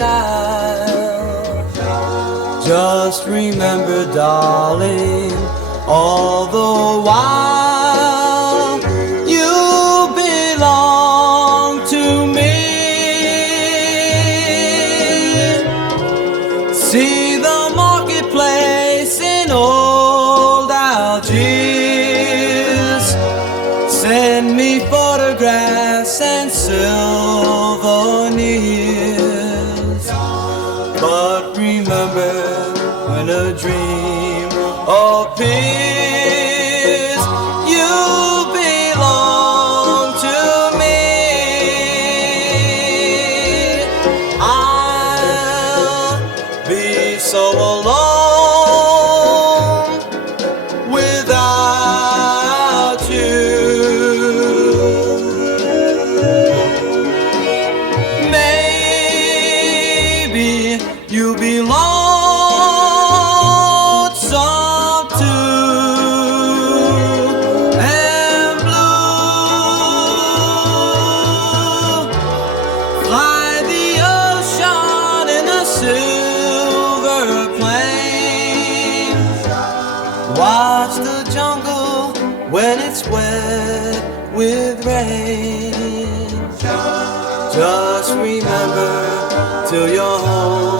style. Just remember, darling, all the while you belong to me. See the marketplace in old Algiers, send me photographs and souvenirs. But remember, when a dream appears, you belong to me. I'll be so alone without you. Maybe you'll be lonesome too, and blue. Fly the ocean in a silver plane. Watch the jungle when it's wet with rain. Just remember till you're home